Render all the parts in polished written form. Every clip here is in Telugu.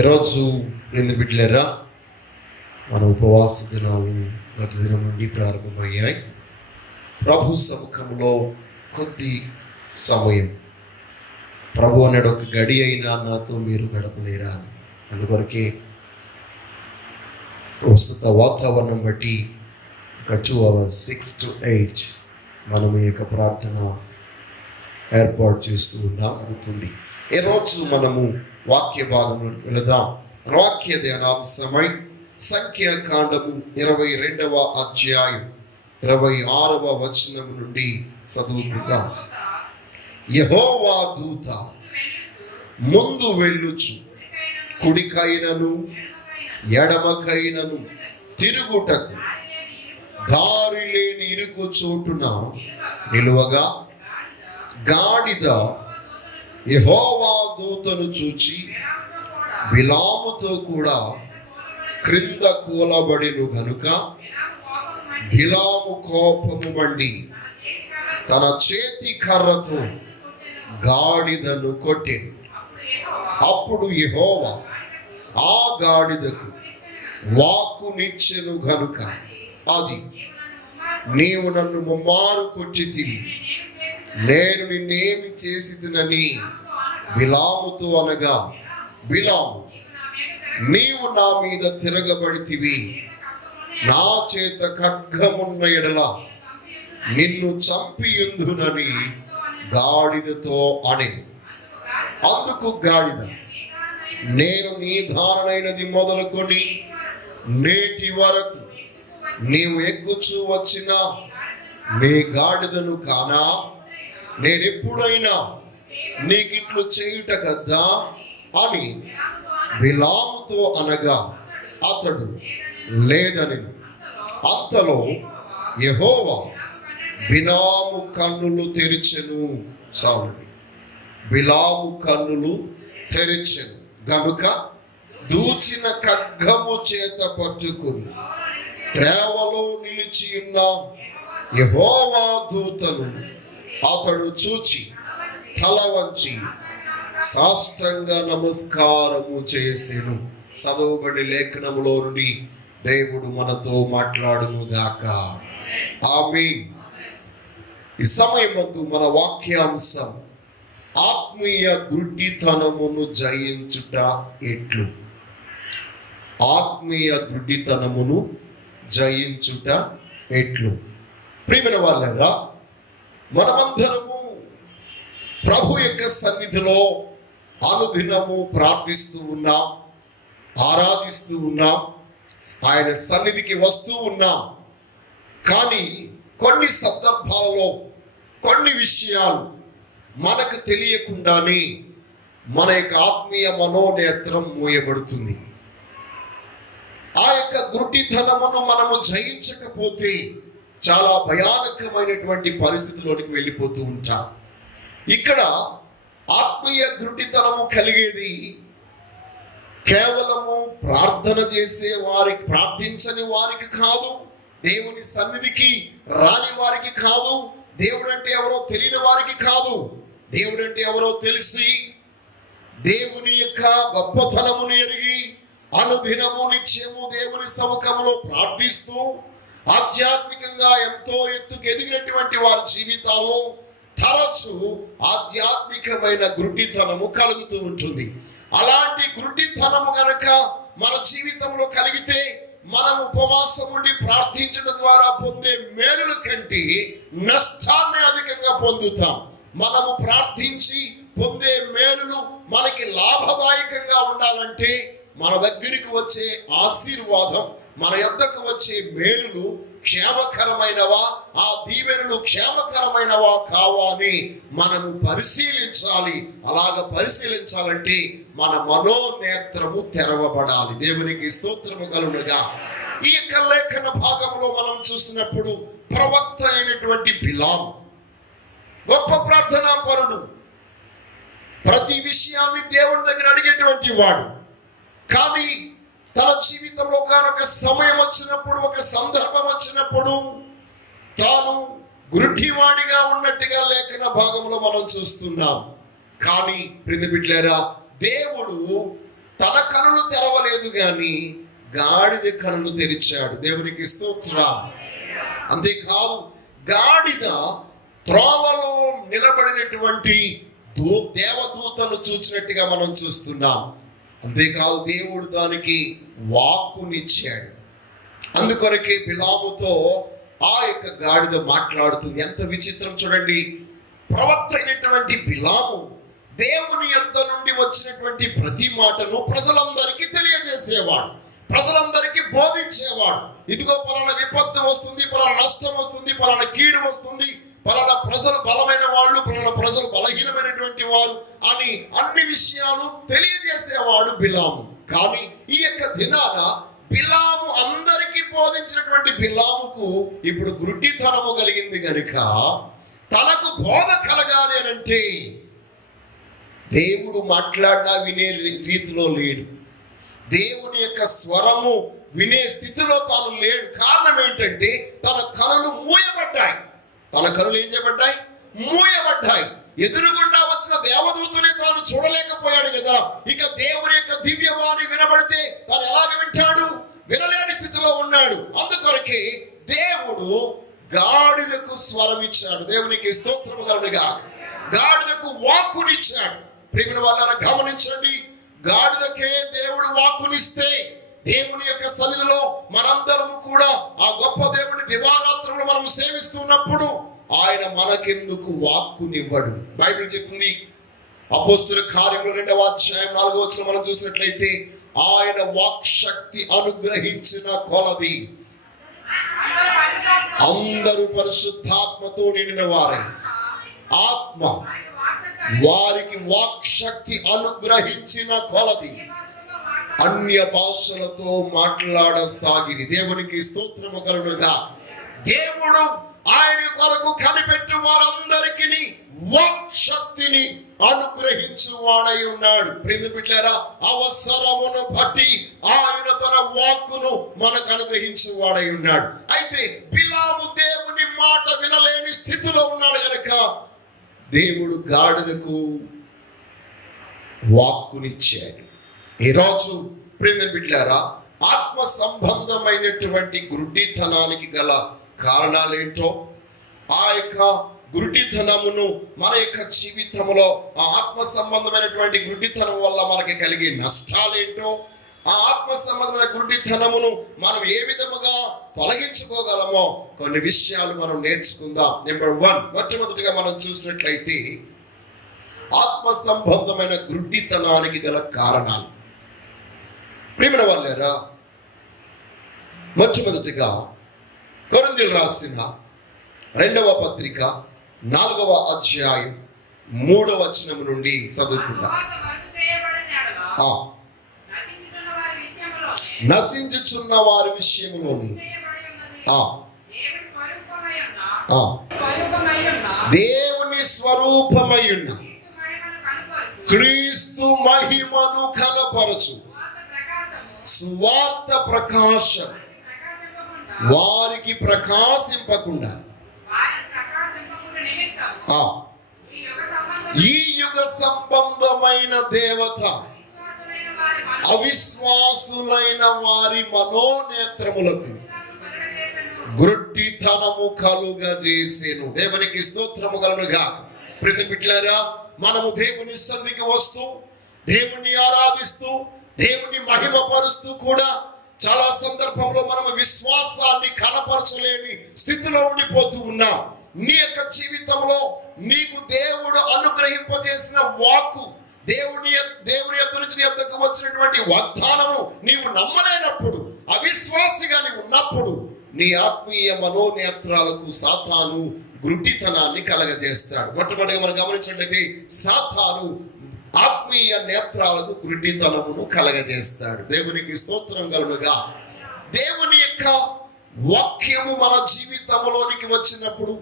ఈరోజు రెండు బిడ్డలేరా, మన ఉపవాస దినాలు గత దినం నుండి ప్రారంభమయ్యాయి. ప్రభు సముఖంలో కొద్ది సమయం, ప్రభు అన్నాడు, ఒక గడి అయినా నాతో మీరు గడపలేరా. అందుకొరకే ప్రస్తుత వాతావరణం బట్టి ఒక 2 hours 6 to 8 మనం ఈ యొక్క ప్రార్థన ఏర్పాటు చేస్తూ అవుతుంది. ఈరోజు మనము వాక్య భాగంలోకి వెళదాం. వాక్య ధ్యానాంశమై సంఖ్యాకాండము 22వ అధ్యాయం 26వ వచనం నుండి చదువుకుందాం. యెహోవా దూత ముందు వెళ్ళుచు కుడికైనను ఎడమకైనను తిరుగుటకు దారి లేని ఇరుకు చోటున నిలువగా, గాడిద యెహోవా దూతను చూచి బిలాముతో కూడా క్రింద కూలబడిను గనుక బిలాము కోపము మండి తన చేతి కర్రతో గాడిదను కొట్టెను. అప్పుడు యెహోవా ఆ గాడిదకు వాక్కునిచ్చెను గనుక అది, నీవు నన్ను ముమ్మారు కొట్టితివి, నేను నిన్నేమి చేసిదినని బిలాముతో అనగా, బిలాము, నీవు నా మీద తిరగబడితివి, నా చేత ఖడ్గమున్న ఎడల నిన్ను చంపియుందునని గాడిదతో అనెను. అందుకు గాడిద, నేను నీ దానైనది మొదలుకొని నేటి వరకు నీవు ఎక్కుచూ వచ్చిన నీ గాడిదను కానా, నేనెప్పుడైనా నీకిట్లు చేయుట కదా అని బిలాముతో అనగా అతడు లేదనెను. అంతలో యెహోవా బిలాము కన్నులు తెరిచెను. సావుని బిలాము కన్నులు తెరిచెను గనుక దూచిన ఖడ్గము చేత పట్టుకుని త్రేవలో నిలిచి ఉన్న యెహోవా దూతను అతడు చూచి తల వంచి సాష్టాంగ నమస్కారము చేసెను. చదవబడి లేఖనములో నుండి దేవుడు మనతో మాట్లాడును గాక. ఆమేన్. ఈ సమయమందు మన వాక్యాంశం, ఆత్మీయ గుడ్డితనమును జయించుట ఎట్లు. ఆత్మీయ గుడ్డితనమును జయించుట ఎట్లు. ప్రియమైన వాళ్ళరా, మనమందరము ప్రభు యొక్క సన్నిధిలో అనుదినము ప్రార్థిస్తూ ఉన్నాం, ఆరాధిస్తూ ఉన్నాం, ఆయన సన్నిధికి వస్తూ ఉన్నాం. కానీ కొన్ని సందర్భాలలో కొన్ని విషయాలు మనకు తెలియకుండానే మన యొక్క ఆత్మీయ మనోనేత్రం మూయబడుతుంది. ఆ యొక్క గుడ్డితనమును మనము జయించకపోతే చాలా భయానకమైనటువంటి పరిస్థితిలోనికి వెళ్ళిపోతూ ఉంటాం. ఇక్కడ ఆత్మీయ గుడ్డితనము కలిగేది కేవలము ప్రార్థన చేసే వారికి, ప్రార్థించని వారికి కాదు, దేవుని సన్నిధికి రాని వారికి కాదు, దేవుడంటే ఎవరో తెలియని వారికి కాదు. దేవుడంటే ఎవరో తెలిసి దేవుని యొక్క గొప్పతనమును ఎరిగి అనుదినము నిత్యము దేవుని సముఖంలో ప్రార్థిస్తూ ఆధ్యాత్మికంగా ఎంతో ఎత్తుకు ఎదిగినటువంటి వారి జీవితాల్లో తరచు ఆధ్యాత్మికమైన గుడ్డితనము కలుగుతూ ఉంటుంది. అలాంటి గుడ్డితనము గనక మన జీవితంలో కలిగితే మనం ఉపవాసం ఉండి ప్రార్థించడం ద్వారా పొందే మేలుల కంటే నష్టాన్ని అధికంగా పొందుతాం. మనము ప్రార్థించి పొందే మేలులు మనకి లాభదాయకంగా ఉండాలంటే మన దగ్గరికి వచ్చే ఆశీర్వాదం, మన యొద్దకు వచ్చే మేలులు క్షేమకరమైనవా, ఆ దీవెనలు క్షేమకరమైనవా కావా అని మనము పరిశీలించాలి. అలాగ పరిశీలించాలంటే మన మనోనేత్రము తెరవబడాలి. దేవునికి స్తోత్రము కలుగునుగా. ఈ యొక్క లేఖన భాగంలో మనం చూసినప్పుడు ప్రవక్త అయినటువంటి బిలాము గొప్ప ప్రార్థనా పరుడు, ప్రతి విషయాన్ని దేవుని దగ్గర అడిగేటువంటి వాడు. కానీ తన జీవితంలో ఒక సమయం వచ్చినప్పుడు, ఒక సందర్భం వచ్చినప్పుడు తాను గురుఠివాడిగా ఉన్నట్టుగా లేఖన భాగంలో మనం చూస్తున్నాం. కానీ ప్రియమైన బిడ్డలారా, దేవుడు తన కనులు తెరవలేదు గాని గాడిద కనులు తెరిచాడు. దేవునికి స్తోత్రం. అంతేకాదు, గాడిద త్రోవలో నిలబడినటువంటి దేవదూతను చూసినట్టుగా మనం చూస్తున్నాం. అంతేకాదు, దేవుడు దానికి వాక్కునిచ్చాడు. అందుకొరకే బిలాముతో ఆ యొక్క గాడిద మాట్లాడుతుంది. ఎంత విచిత్రం చూడండి. ప్రవక్త అయినటువంటి బిలాము దేవుని యొద్ద నుండి వచ్చినటువంటి ప్రతి మాటను ప్రజలందరికీ తెలియజేసేవాడు, ప్రజలందరికీ బోధించేవాడు. ఇదిగో పలానా విపత్తు వస్తుంది, పలానా నష్టం వస్తుంది, పలానా కీడు వస్తుంది, పలానా ప్రజలు బలమైన వాళ్ళు, పలానా ప్రజలు బలహీనమైనటువంటి వారు అని అన్ని విషయాలు తెలియజేసేవాడు బిలాము. కానీ ఈ యొక్క దినాన బిలాము అందరికీ బోధించినటువంటి బిలాముకు ఇప్పుడు గుడ్డితనము కలిగింది గనుక తనకు బోధ కలగాలి అంటే దేవుడు మాట్లాడినా వినే రీతిలో లేడు. దేవుని యొక్క స్వరము వినే స్థితిలో తాను లేడు. కారణం ఏంటంటే తన కనులు మూయబడ్డాయి. తన కనులు ఏం చేయబడ్డాయి? మూయబడ్డాయి. ఎదురుగుండా వచ్చిన దేవదూతనే తాను చూడలేకపోయాడు కదా. ఇక దేవుని యొక్క దివ్యవాణి వినబడితే తాను ఎలాగ వింటాడు? వినలేని స్థితిలో ఉన్నాడు. అందుకొరకే దేవుడు గాడిదకు స్వరం ఇచ్చాడు. దేవునికి స్తోత్రము కలుగునుగా. గాడిదకు వాక్కునిచ్చాడు. ప్రియమైన వాళ్ళారా, గమనించండి. గాడిదకే దేవుడు వాక్కునిస్తే దేవుని యొక్క సన్నిధిలో మనందరము కూడా ఆ గొప్ప దేవుని దివారాత్రులు మనం సేవిస్తున్నప్పుడు ఆయన మనకెందుకు వాక్కునివ్వడు? బైబిల్ చెప్తుంది. అపోస్తుల కార్యములు 2వ అధ్యాయం 4వ వచనం మనం చూసినట్లయితే ఆయన వాక్ శక్తి అనుగ్రహించిన కొలది అందరూ పరిశుద్ధాత్మతో నిండిన వారై ఆత్మ వారికి వాక్ శక్తి అనుగ్రహించిన కొలది అన్య భాషలతో మాట్లాడసాగిరి. దేవునికి స్తోత్రము కలుగునుగా. దేవుడు ఆయన కొరకు కనిపెట్టు వారందరికీ వాక్ శక్తిని అనుగ్రహించువాడై ఉన్నాడు. ప్రియ బిడ్డలారా, అవసరమును బట్టి ఆయన తన వాక్కును మనకు అనుగ్రహించువాడై ఉన్నాడు. అయితే బిలాము దేవుని మాట వినలేని స్థితిలో ఉన్నాడు కనుక దేవుడు గాడిదకు వాక్కునిచ్చాడు. ఈరోజు ప్రియ బిడ్డలారా, ఆత్మ సంబంధమైనటువంటి గుడ్డితనానికి గల కారణాలేంటో, ఆ యొక్క గుడ్డితనమును మన యొక్క జీవితంలో ఆ ఆత్మ సంబంధమైనటువంటి గుడ్డితనం వల్ల మనకి కలిగే నష్టాలేంటో, ఆ ఆత్మ సంబంధమైన గుడ్డితనమును మనం ఏ విధముగా తొలగించుకోగలమో కొన్ని విషయాలు మనం నేర్చుకుందాం. నెంబర్ 1, మొట్టమొదటిగా మనం చూసినట్లయితే ఆత్మ సంబంధమైన గుడ్డితనానికి గల కారణాలు. ప్రియమైన వాళ్ళారా, మొట్టమొదటిగా కొరింథీయులకు రాసిన 2వ పత్రిక 4వ అధ్యాయం 3వ వచనం నుండి చదువుకుందాం. నశించుచున్న వారి విషయంలోని దేవుని స్వరూపమై ఉన్న క్రీస్తు మహిమను కనపరచు సువార్త ప్రకాశం వారికి ప్రకాశింపకుండా ఈ యుగ సంబంధమైన దేవత అవిశ్వాసులైన వారి మనోనేత్రములకు గ్రుడ్డితనము కలుగజేసెను. దేవునికి స్తోత్రము కలుగునుగా. ప్రియ బిడ్డలారా, మనము దేవుని సన్నిధికి వస్తూ దేవుణ్ణి ఆరాధిస్తూ దేవుని మహిమపరుస్తూ కూడా చాలా సందర్భంలో మనము విశ్వాసాన్ని కనపరచలేని స్థితిలో ఉండిపోతూ ఉన్నాం. నీ యొక్క జీవితంలో నీకు దేవుడు అనుగ్రహింపజేసిన వాక్కు, దేవుని యొద్ద నుంచి నీ యొద్దకు వచ్చినటువంటి వాగ్దానము నీవు నమ్మలేనప్పుడు, అవిశ్వాసిగా నీవు ఉన్నప్పుడు నీ ఆత్మీయ మనోనేత్రాలకు సాతాను గుడ్డితనాన్ని కలగజేస్తాడు. మొట్టమొదటిగా మనం గమనించినట్లయితే సాతాను ఆత్మీయ నేత్రాలకు గుడ్డితనమును కలగజేస్తాడు. దేవునికి స్తోత్రం కలుగునుగా. దేవుని యొక్క వాక్యము మన జీవితంలోనికి వచ్చినప్పుడు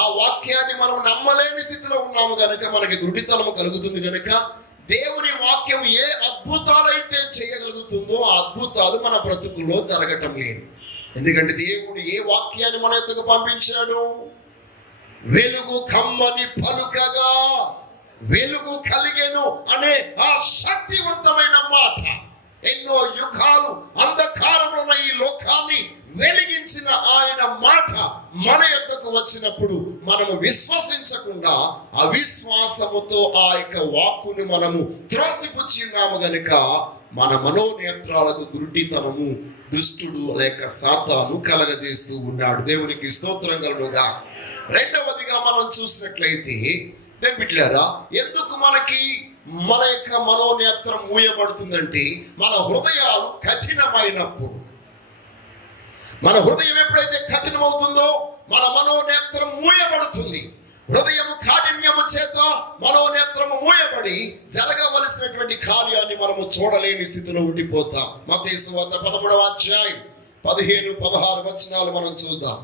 ఆ వాక్యాన్ని మనం నమ్మలేని స్థితిలో ఉన్నాము కనుక మనకి గుడ్డితనము కలుగుతుంది కనుక దేవుని వాక్యం ఏ అద్భుతాలు అయితే చేయగలుగుతుందో ఆ అద్భుతాలు మన బ్రతుకుల్లో జరగటం లేదు. ఎందుకంటే దేవుడు ఏ వాక్యాన్ని మన యొద్దకు పంపించాడు? వెలుగు కమ్మని పలుకగా వెలుగు కలిగెను అనే ఆ శక్తివంతమైన మాట ఎన్నో యుగాలు అంధకారంలో ఉన్న ఈ లోకాన్ని వెలిగించిన ఆయన మాట మన యొద్దకు వచ్చినప్పుడు మనము విశ్వసించకుండా అవిశ్వాసముతో ఆ యొక్క వాక్కుని మనము త్రోసిపుచ్చిన్నాము గనుక మన మనోనేత్రాలకు గురుడితనము దుష్టుడు లేక సాతాను కలగజేస్తూ ఉన్నాడు. దేవునికి స్తోత్రం కలుగుగా. రెండవదిగా మనం చూసినట్లయితే దేవుని బిడ్డలారా, ఎందుకు మనకి మన యొక్క మనోనేత్రం మూయబడుతుందంటే మన హృదయాలు కఠినమైనప్పుడు. మన హృదయం ఎప్పుడైతే కఠినమవుతుందో మన మనోనేత్రం మూయబడుతుంది. హృదయము కాఠిన్యము చేత మనోనేత్రము మూయబడి జరగవలసినటువంటి కార్యాన్ని మనము చూడలేని స్థితిలో ఉండిపోతాం. మత్తయి సువార్త 13వ అధ్యాయం 15-16 వచనాలు మనం చూద్దాం.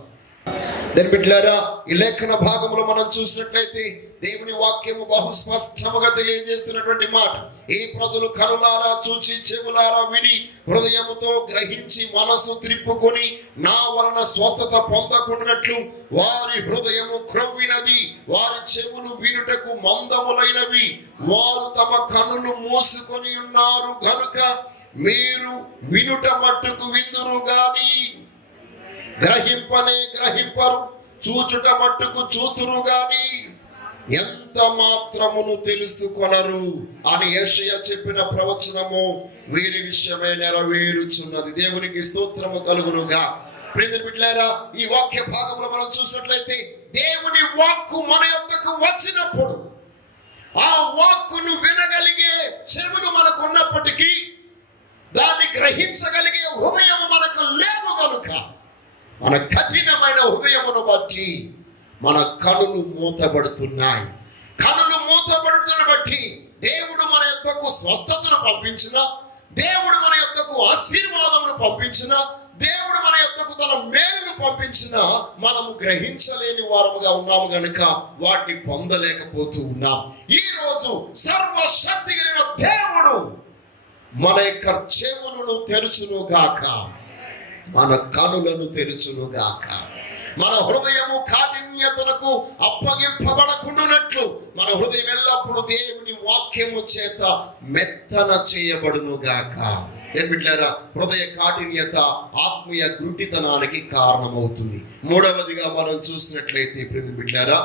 దేవుని బిడ్డలారా, ఈ లేఖన భాగంలో మనం చూసినట్లయితే దేవుని వాక్యము బహు స్పష్టముగా తెలియజేస్తున్నటువంటి మాట, ఈ ప్రజలు కనులారా చూచి చెవులారా విని హృదయముతో గ్రహించి మనసు త్రిప్పుకొని నా వలన స్వస్థత పొందకుండాట్లు వారి హృదయము క్రొవ్వినది, వారి చెవులు వినుటకు మందములైనవి, వారు తమ కనులు మూసుకొని ఉన్నారు గనుక మీరు వినుట మట్టుకు విందురు గాని గ్రహింపనే గ్రహింపరు, చూచుట మట్టుకు చూతురు గాని ఎంత మాత్రమును తెలుసుకొనరు అని యెషయా చెప్పిన ప్రవచనము వీరి విషయమే నెరవేరుచున్నది. దేవునికి స్తోత్రము కలుగునుగా. ప్రియమైన బిడ్డలారా, ఈ వాక్య భాగంలో మనం చూసినట్లయితే దేవుని వాక్కు మన యొద్దకు వచ్చినప్పుడు ఆ వాక్కును వినగలిగే చెవులు మనకు ఉన్నప్పటికీ దాన్ని గ్రహించగలిగే హృదయం మనకు లేదు కనుక మన కఠినమైన హృదయమును బట్టి మన కనులు మూతబడుతున్నాయి. కనులు మూతబడుతున్న బట్టి దేవుడు మన యొద్దకు స్వస్థతను పంపించిన, దేవుడు మన యొద్దకు ఆశీర్వాదమును పంపించిన, దేవుడు మన యొద్దకు తన మేలును పంపించిన మనము గ్రహించలేని వారముగా ఉన్నాము గనుక వాటిని పొందలేకపోతూ ఉన్నాం. ఈ రోజు సర్వశక్తి కలిగిన దేవుడు మన యొక్క చెవులను తెరుచును గాక, మన కనులను తెరుచును గాక. మన హృదయము కాఠిన్యతలకు అప్పగింపబడకుండానట్లు మన హృదయం ఎల్లప్పుడూ దేవుని వాక్యము చేత మెత్తన చేయబడును గాక. బిడ్డలారా, హృదయ కాఠిన్యత ఆత్మీయ గురుటితనానికి కారణమవుతుంది. మూడవదిగా మనం చూసినట్లయితే బిడ్డలారా,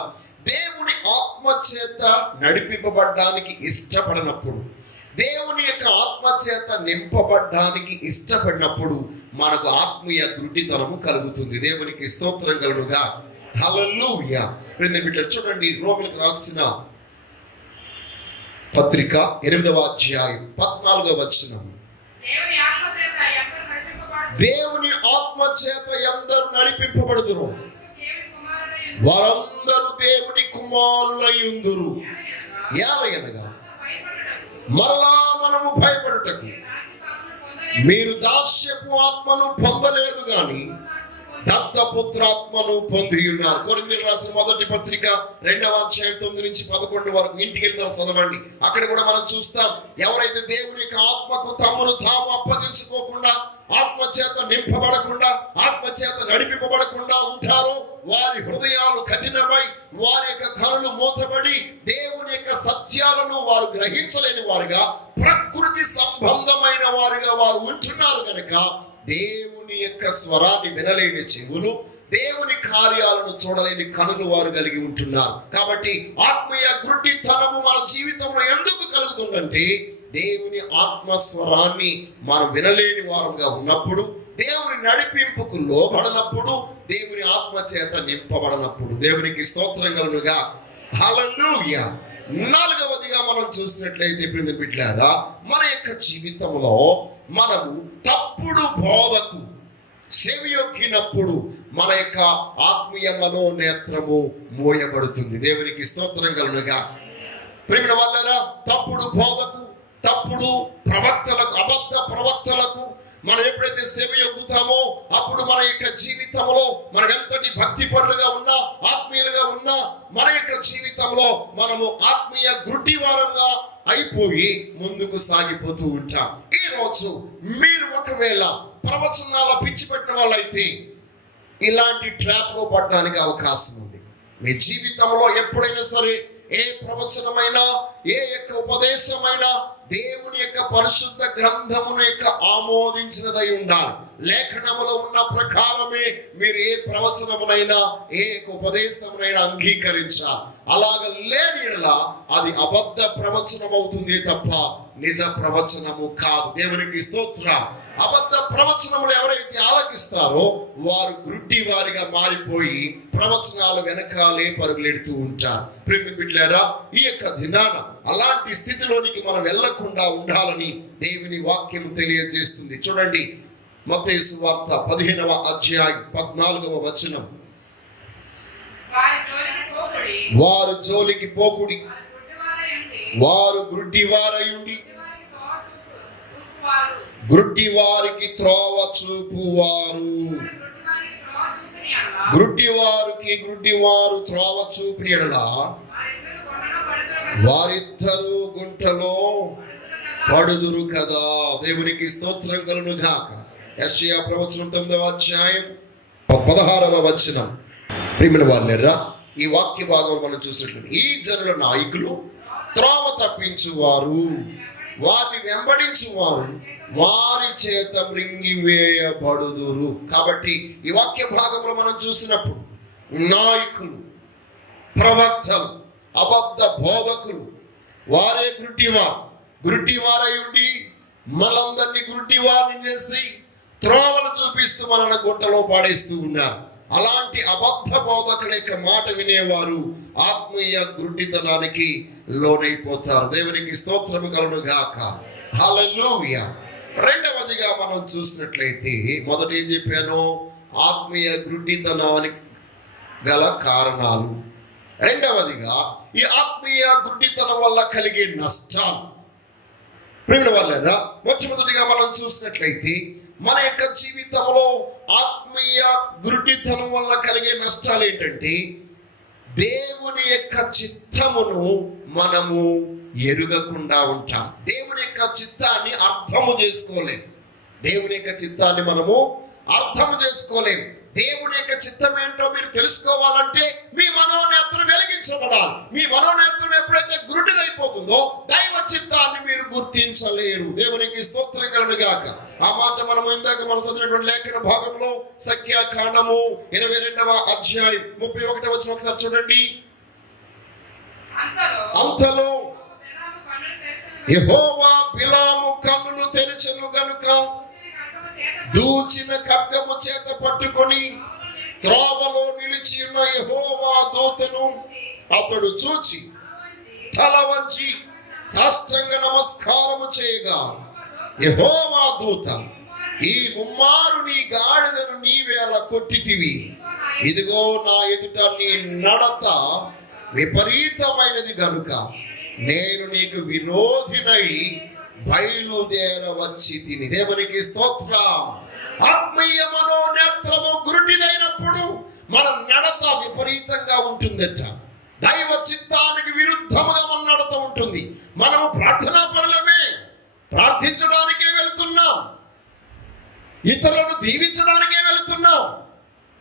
దేవుని ఆత్మ చేత నడిపింపబడడానికి ఇష్టపడినప్పుడు, దేవుని యొక్క ఆత్మ చేత నింపబడ్డానికి ఇష్టపడినప్పుడు మనకు ఆత్మీయ గురుటితనము కలుగుతుంది. దేవునికి స్తోత్రం కలుగుగా. హల్లెలూయా. బిడ్డలు చూడండి, రోమీయులకు రాసిన పత్రిక 8వ అధ్యాయం 14వ వచనం. దేవుని ఆత్మ చేత ఎందరు నడిపింపబడుదురు వారందరూ దేవుని కుమారులయ్యుందురు. ఏలయనగా మరలా మనము భయపడుటకు మీరు దాస్యపు ఆత్మను పొందలేదు గాని దత్తపుత్రాత్మను పొంది ఉన్నారు. కొరింథీయులకు రాసిన మొదటి పత్రిక 2వ అధ్యాయం 9-11 వరకు ఇంటికి వెళ్ళిన చదవండి. అక్కడ కూడా మనం చూస్తాం, ఎవరైతే దేవుని యొక్క ఆత్మకు తమను తాము అప్పగించుకోకుండా, ఆత్మ చేత నింపబడకుండా, ఆత్మ చేత నడిపింపబడకుండా ఉంటారో వారి హృదయాలు కఠినమై, వారి యొక్క కనులు మూతబడి దేవుని యొక్క సత్యాలను వారు గ్రహించలేని వారుగా, ప్రకృతి సంబంధమైన వారుగా వారు ఉంటున్నారు కనుక దేవుని యొక్క స్వరాన్ని వినలేని చెవులు, దేవుని కార్యాలను చూడలేని కనులు వారు కలిగి ఉంటున్నారు. కాబట్టి ఆత్మీయ గుడ్డితనము మన జీవితంలో ఎందుకు కలుగుతుందంటే దేవుని ఆత్మస్వరాన్ని మనం వినలేని వారంగా ఉన్నప్పుడు, దేవుని నడిపింపుకు లోబడనప్పుడు, దేవుని ఆత్మ చేత నింపబడనప్పుడు. దేవునికి స్తోత్రం కలుగునుగా. హల్లెలూయా. నాలుగవదిగా మనం చూసినట్లయితే బిడ్డలారా, మన యొక్క జీవితంలో మనము తప్పుడు బోధకు చెవియొగ్గినప్పుడు మన యొక్క ఆత్మీయ మనోనేత్రము మోయబడుతుంది. దేవునికి స్తోత్రం కలుగునుగా. ప్రియమైన వాళ్ళరా, తప్పుడు బోధకు, తప్పుడు ప్రవక్తలకు, అబద్ధ ప్రవక్తలకు మనం ఎప్పుడైతే చెవియొగ్గుతామో అప్పుడు మన యొక్క జీవితంలో మనం ఎంతటి భక్తి పరులుగా ఉన్నా, ఆత్మీయులుగా ఉన్నా, మన యొక్క జీవితంలో మనము ఆత్మీయ గుడ్డివారంగా అయిపోయి ముందుకు సాగిపోతూ ఉంటాం. ఈ రోజు మీరు ఒకవేళ ప్రవచనాల పిచ్చి పెట్టిన వాళ్ళైతే ఇలాంటి ట్రాప్ లో పడడానికి అవకాశం ఉంది. మీ జీవితంలో ఎప్పుడైనా సరే ఏ ప్రవచనమైనా, ఏ యొక్క ఉపదేశమైనా దేవుని యొక్క పరిశుద్ధ గ్రంథమును యొక్క ఆమోదించినదై ఉండాలి. లేఖనములో ఉన్న ప్రకారమే మీరు ఏ ప్రవచనమునైనా ఏ ఉపదేశమునైనా అంగీకరించాలి. అలాగ లేని యెడల అది అబద్ధ ప్రవచనం అవుతుంది తప్ప నిజ ప్రవచనము కాదు. దేవునికి స్తోత్రం. అబద్ధ ప్రవచనములు ఎవరైతే ఆలకిస్తారో వారు గుడ్డి వారిగా మారిపోయి ప్రవచనాలు వెనకాలే పరుగులెడుతూ ఉంటారు. ప్రేమ బిడ్డలారా, ఈ యొక్క దినాన అలాంటి స్థితిలోనికి మనం వెళ్లకుండా ఉండాలని దేవుని వాక్యము తెలియజేస్తుంది. చూడండి, మత్తయి సువార్త 15వ అధ్యాయం 14వ వచనం. వారు జోలికి పోకుడి, వారు గుడ్డివారయుండి గుడ్డి వారికి త్రోవ చూపువారు. గుడ్డివారు త్రోవ చూపిన యెడల వారిద్దరూ గుంటలో పడుదురు కదా. దేవునికి స్తోత్రం కలుగును గాక. యెషయా ప్రవచనం 9వ అధ్యాయం 16వ వచనం. ప్రియమైన వారులారా, ఈ వాక్య భాగం మనం చూసినట్లయితే ఈ జనుల నాయకులు త్రోవ తప్పించువారు, వారిని వెంబడించువారు వారి చేత మృంగివేయబడుదురు. కాబట్టి ఈ వాక్య భాగంలో మనం చూసినప్పుడు నాయకులు, ప్రవక్తలు, అబద్ధ బోధకులు వారే గుడ్డివారై ఉండి మనందరినీ గుడ్డివారిని చేసి త్రోవలు చూపిస్తూ మనల్ని గుంటలో పాడేస్తూ ఉన్నారు. అలాంటి అబద్ధ బోధకుల యొక్క మాట వినేవారు ఆత్మీయ గుడ్డితనానికి లోనైపోతారు. దేవునికి స్తోత్రము కలుగును గాక. హల్లెలూయా. రెండవదిగా మనం చూసినట్లయితే, మొదట ఏం చెప్పాను? ఆత్మీయ గుడ్డితనానికి గల కారణాలు. రెండవదిగా ఈ ఆత్మీయ గుడ్డితనం వల్ల కలిగే నష్టాలు. ప్రియమైన వాళ్ళేదా, మొట్టమొదటిగా మనం చూసినట్లయితే మన యొక్క జీవితంలో ఆత్మీయ గుడ్డితనం వల్ల కలిగే నష్టాలు ఏంటంటే, దేవుని యొక్క చిత్తమును మనము ఎరుగకుండా ఉంటాం. దేవుని యొక్క చిత్తాన్ని అర్థము చేసుకోలేం. దేవుని యొక్క చిత్తాన్ని మనము అర్థం చేసుకోలేం. దేవుని యొక్క చిత్తం ఏంటో మీరు తెలుసుకోవాలంటే మీ మనోనేత్రం వెలిగించబడాలి. మీ మనోనేత్రం ఎప్పుడైతే గురుడిదైపోతుందో దైవ చిత్తాన్ని మీరు గుర్తించలేరు. దేవునికి స్తోత్రం కలుగును గాక. ఆ మాట మనము ఇందాక మనం చదివినటువంటి లేఖన భాగంలో సంఖ్యాకాండము 22వ అధ్యాయం 31వ వచనం ఒకసారి చూడండి. అంతలో యెహోవా బిలాము కన్నులు తెరిచెను గనుక దూచిన ఖడ్గము చేత పట్టుకొని త్రోవలో నిలిచి ఉన్న యెహోవా దూతను అతడు చూచి తల వంచి సాష్టాంగ నమస్కారము చేయగా, యెహోవా దూత, ఈ ముమ్మారు నీ గాడిదను నీవేళ కొట్టితివి, ఇదిగో నా ఎదుట నీ నడత విపరీతమైనది గనుక నేను నీకు విరోధినై బయలుదేరవచ్చి తిని. దేవునికి స్తోత్రం. ఆత్మీయ మనోనేత్రము గురుడినైనప్పుడు మన నడత విపరీతంగా ఉంటుందట. దైవ చిత్తానికి విరుద్ధముగా మన నడత ఉంటుంది. మనము ప్రార్థనా పరులమే, ప్రార్థించడానికే వెళుతున్నాం, ఇతరులను దీవించడానికే వెళుతున్నాం.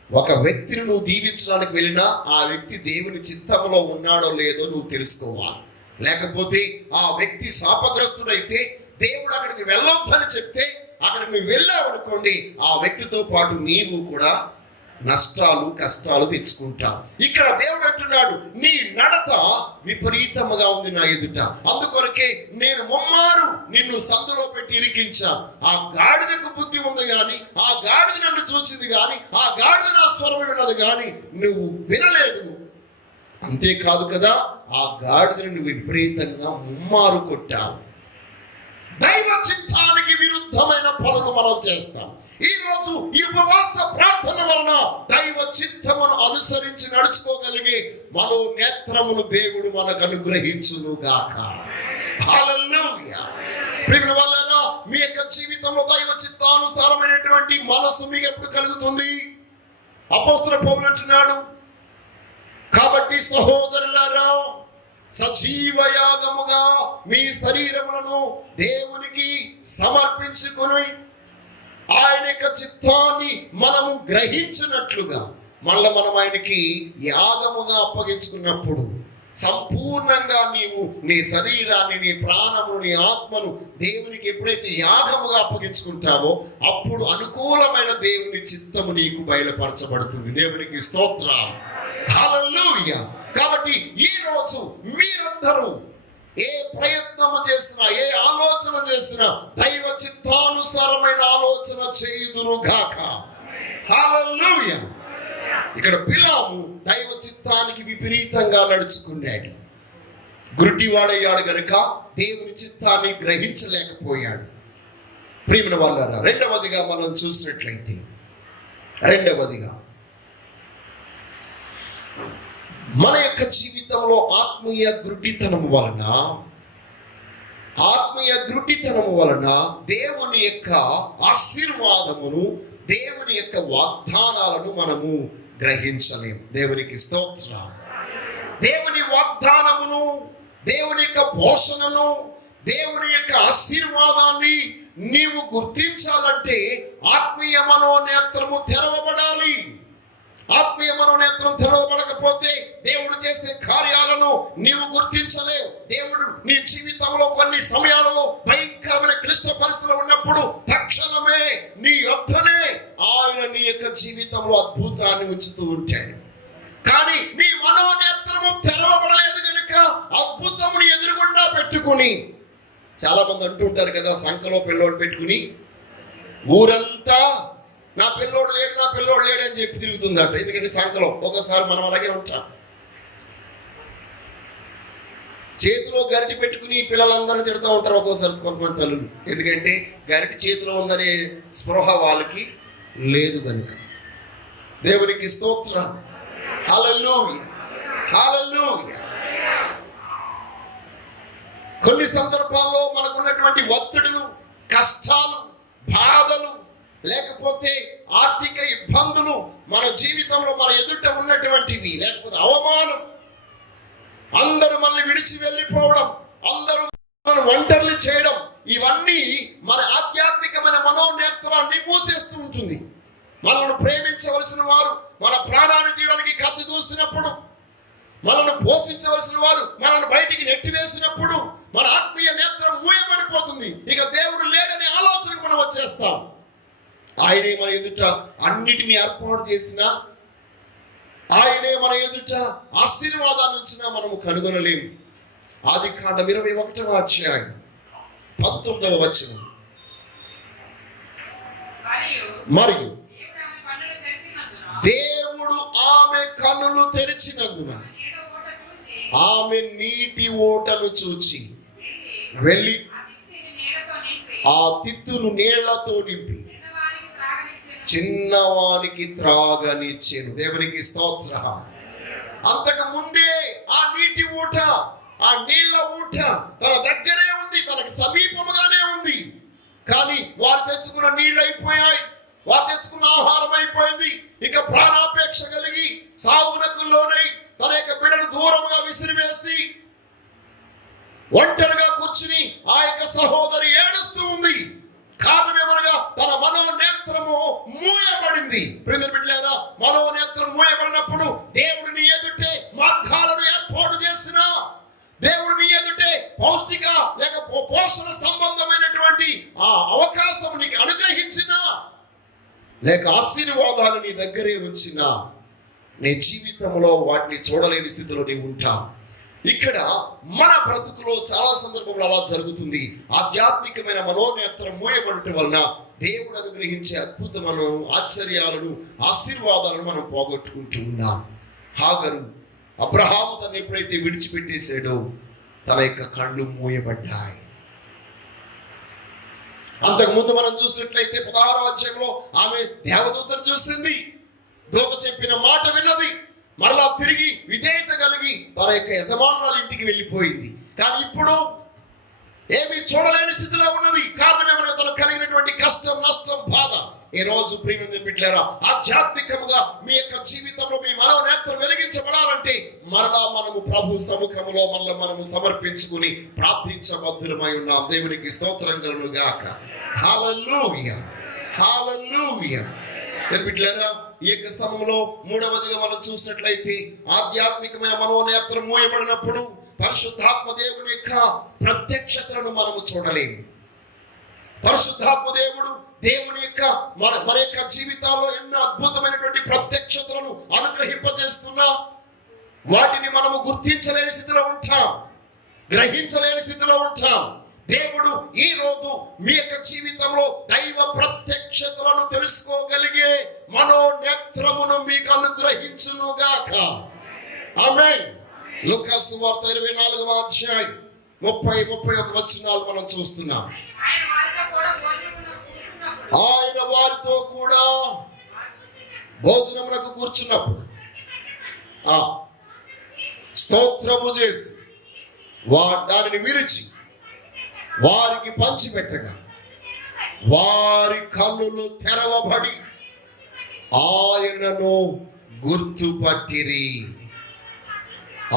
ఒక వ్యక్తిని నువ్వు దీవించడానికి వెళ్ళినా ఆ వ్యక్తి దేవుని చిత్తములో ఉన్నాడో లేదో నువ్వు తెలుసుకోవాలి. లేకపోతే ఆ వ్యక్తి శాపగ్రస్తుడైతే దేవుడు అక్కడికి వెళ్ళొద్దని చెప్తే అక్కడికి నువ్వు వెళ్ళావు అనుకోండి, ఆ వ్యక్తితో పాటు నీవు కూడా నష్టాలు కష్టాలు తెచ్చుకుంటావు. ఇక్కడ దేవుడు అంటున్నాడు, నీ నడత విపరీతముగా ఉంది నా ఎదుట, అందుకొరకే నేను ముమ్మారు నిన్ను సందులో పెట్టి ఇరికించాను. ఆ గాడిదకు బుద్ధి ఉంది కానీ, ఆ గాడిద నన్ను చూసింది కానీ, ఆ గాడిద నా స్వరం విన్నది కానీ నువ్వు వినలేదు. అంతేకాదు కదా, ఆ గాడిదని నువ్వు విపరీతంగా ముమ్మారు కొట్టావు. దైవ చిత్తానికి విరుద్ధమైన పనులు మనం చేస్తాం. ఈ రోజు ఈ ఉపవాస ప్రార్థన వలన దైవ చిత్తమును అనుసరించి నడుచుకోగలిగే మనోనేత్రమును దేవుడు మనకు అనుగ్రహించును గాక. హల్లెలూయా. ప్రియమైన వాళ్ళారా, మీ యొక్క జీవితంలో దైవ చిత్తానుసారమైనటువంటి మనసు మీకు ఎప్పుడు కలుగుతుంది? అపోస్తలుడైన పౌలు అంటున్నాడు, కాబట్టి సహోదరులారా, సజీవ యాగముగా మీ శరీరములను దేవునికి సమర్పించుకొని ఆయన యొక్క చిత్తాన్ని మనము గ్రహించినట్లుగా, మళ్ళీ మనం ఆయనకి యాగముగా అప్పగించుకున్నప్పుడు, సంపూర్ణంగా నీవు నీ శరీరాన్ని, నీ ప్రాణము, నీ ఆత్మను దేవునికి ఎప్పుడైతే యాగముగా అప్పగించుకుంటావో అప్పుడు అనుకూలమైన దేవుని చిత్తము నీకు బయలుపరచబడుతుంది. దేవునికి స్తోత్రం, హల్లెలూయా. కాబట్టి ఈ రోజు మీరందరూ ఏ ప్రయత్నము చేసినా, ఏ ఆలోచన చేసినా దైవ చిత్తానుసారమైన ఆలోచన చేయుదురుగాక. హల్లెలూయా. ఇక్కడ బిలాము దైవ చిత్తానికి విపరీతంగా నడుచుకున్నాడు. గుడ్డివాడయ్యాడు గనుక దేవుని చిత్తాన్ని గ్రహించలేకపోయాడు. ప్రియమైన వాళ్ళారా, రెండవదిగా మనం చూసినట్లయితే, రెండవదిగా మన యొక్క జీవితంలో ఆత్మీయ గుడ్డితనము వలన దేవుని యొక్క ఆశీర్వాదమును, దేవుని యొక్క వాగ్దానాలను మనము గ్రహించలేము. దేవునికి స్తోత్రం. దేవుని వాగ్దానమును, దేవుని యొక్క పోషణను, దేవుని యొక్క ఆశీర్వాదాన్ని నీవు గుర్తించాలంటే ఆత్మీయ మనోనేత్రము తెరవబడాలి. ఆత్మీయ మనోనేత్రం తెరవబడకపోతే దేవుడు చేసే కార్యాలను నీవు గుర్తించలేవు. దేవుడు నీ జీవితంలో కొన్ని సమయాలలో భయంకరమైన క్లిష్ట పరిస్థితులు ఉన్నప్పుడు తక్షణమే నీ యొద్దనే ఆయన నీ యొక్క జీవితంలో అద్భుతాన్ని ఉంచుతూ ఉంటాడు. కానీ నీ మనోనేత్రము తెరవబడలేదు కనుక అద్భుతముని ఎదురుగుండా పెట్టుకుని, చాలా మంది అంటూ ఉంటారు కదా, సంఖలో పిల్లోడు పెట్టుకుని ఊరంతా నా పిల్లోడు లేడు అని చెప్పి తిరుగుతుందట. ఎందుకంటే సంఖలో ఒకసారి మనం అలాగే ఉంటాం. చేతిలో గరిటి పెట్టుకుని పిల్లలందరినీ తిడుతూ ఉంటారు ఒక్కోసారి కొంతమంది తల్లులు. ఎందుకంటే గరిటి చేతిలో ఉందనే స్పృహ వాళ్ళకి లేదు కనుక. దేవునికి స్తోత్రం, హల్లెలూయా, హల్లెలూయా. కొన్ని సందర్భాల్లో మనకున్నటువంటి ఒత్తిడులు, కష్టాలు, బాధలు, లేకపోతే ఆర్థిక ఇబ్బందులు, మన జీవితంలో మన ఎదుట ఉన్నటువంటివి, లేకపోతే అవమానం, అందరూ మనల్ని విడిచి వెళ్ళిపోవడం, అందరూ మనం ఒంటర్లు చేయడం, ఇవన్నీ మన ఆధ్యాత్మికమైన మనోనేత్రాన్ని మూసేస్తూ ఉంటుంది. మనల్ని ప్రేమించవలసిన వారు మన ప్రాణాన్ని తీయడానికి కత్తి దూసినప్పుడు, మనల్ని పోషించవలసిన వారు మనల్ని బయటికి నెట్టివేసినప్పుడు మన ఆత్మీయ నేత్రం మూయబడిపోతుంది. ఇక దేవుడు లేడనే ఆలోచనకు మనం వచ్చేస్తాం. ఆయనే మన ఎదుట అన్నిటినీ ఏర్పాటు చేసిన, ఆయనే మన ఎదుట ఆశీర్వాదాన్ని ఉంచినా మనము కనుగొనలేము. ఆదికాండం 21వ అధ్యాయం 19వ వచనం. మరియు దేవుడు ఆమె కన్నులు తెరిచినందున ఆమె నీటి ఓటను చూచి వెళ్ళి ఆ తిత్తును నీళ్లతో నింపి చిన్నవానికి త్రాగనిచ్చెను. దేవునికి స్తోత్రం. అంతకు ముందే ఆ నీటి ఊట, ఆ నీళ్ల ఊట తన దగ్గరే ఉంది, తనకు సమీపముగానే ఉంది. కానీ వారు తెచ్చుకున్న నీళ్ళు అయిపోయాయి, వారు తెచ్చుకున్న ఆహారం అయిపోయింది. ఇక ప్రాణాపేక్ష కలిగి సాగునకు లోనై తన యొక్క బిడ్డను దూరంగా విసిరివేసి ఒంటరిగా కూర్చుని ఆ యొక్క సహోదరి ఏడుస్తూ ఉంది. కారణమేమనగా తన మనోనేత్రము మూయబడింది. ప్రియమైన బిడ్డలారా, మనోనేత్రం మూయబడినప్పుడు దేవుడిని ఎదుటే మార్గాలను ఏర్పాటు చేసిన, దేవుడిని ఎదుటే పౌష్టిక లేక పోషణ సంబంధమైనటువంటి ఆ అవకాశం నీకు అనుగ్రహించిన, లేక ఆశీర్వాదాలు నీ దగ్గరే ఉంచిన, నీ జీవితంలో వాటిని చూడలేని స్థితిలో నీవు ఉంటావు. ఇక్కడ మన బ్రతుకులో చాలా సందర్భంలో అలా జరుగుతుంది. ఆధ్యాత్మికమైన మనోనేత్రం మూయబడటం వలన దేవుడు అనుగ్రహించే అద్భుతమైన ఆశ్చర్యాలను, ఆశీర్వాదాలను మనం పోగొట్టుకుంటూ ఉన్నాం. హాగరు అబ్రహాము తను ఎప్పుడైతే విడిచిపెట్టేశాడో తన యొక్క కళ్ళు మూయబడ్డాయి. అంతకుముందు మనం చూసినట్లయితే 16వ అధ్యాయంలో ఆమె దేవదూతను చూసింది, దూత చెప్పిన మాట విన్నది, మరలా తిరిగి విధేయత కలిగి తన యొక్క యజమానురాల ఇంటికి వెళ్ళిపోయింది. కానీ ఇప్పుడు ఏమీ చూడలేని స్థితిలో ఉన్నది. కారణం ఏమనగా తనకు కలిగినటువంటి కష్టం, నష్టం, బాధ. ఈ రోజు ప్రియమైన బిడ్డలారా, ఆధ్యాత్మికముగా మీ యొక్క జీవితంలో మీ మనోనేత్రం వెలిగించబడాలంటే మరలా మనము ప్రభు సముఖములో మనము సమర్పించుకుని ప్రార్థించబద్ధులమై ఉన్నాం. దేవునికి స్తోత్రం కలుగును గాక. హల్లెలూయా, హల్లెలూయా. బిడ్డలారా, ఈ యొక్క సమయంలో మూడవదిగా మనం చూసినట్లయితే ఆధ్యాత్మికమైన మనోనేత్రం మూయబడినప్పుడు పరిశుద్ధాత్మ దేవుని యొక్క ప్రత్యక్షతలను మనము చూడలేము. పరిశుద్ధాత్మ దేవుడు దేవుని యొక్క మన యొక్క జీవితాల్లో ఎన్నో అద్భుతమైనటువంటి ప్రత్యక్షతలను అనుగ్రహింపజేస్తున్నా వాటిని మనము గుర్తించలేని స్థితిలో ఉంటాం, గ్రహించలేని స్థితిలో ఉంటాం. దేవుడు ఈ రోజు మీ యొక్క జీవితంలో దైవ ప్రత్యక్షతలను తెలుసుకోగలిగే మనోనేత్రమును మీకు అనుగ్రహించును గాక. ఆమేన్. లూకా సువార్త 24వ అధ్యాయం 30-31 వచనాలు మనం చూస్తున్నాం. ఆయన వారితో కూడా భోజనమునకు కూర్చున్నప్పుడు స్తోత్రము చేసి దానిని విరిచి వారికి పంచిపెట్టగా వారి కన్నులు తెరవబడి ఆయనను గుర్తుపట్టిరి.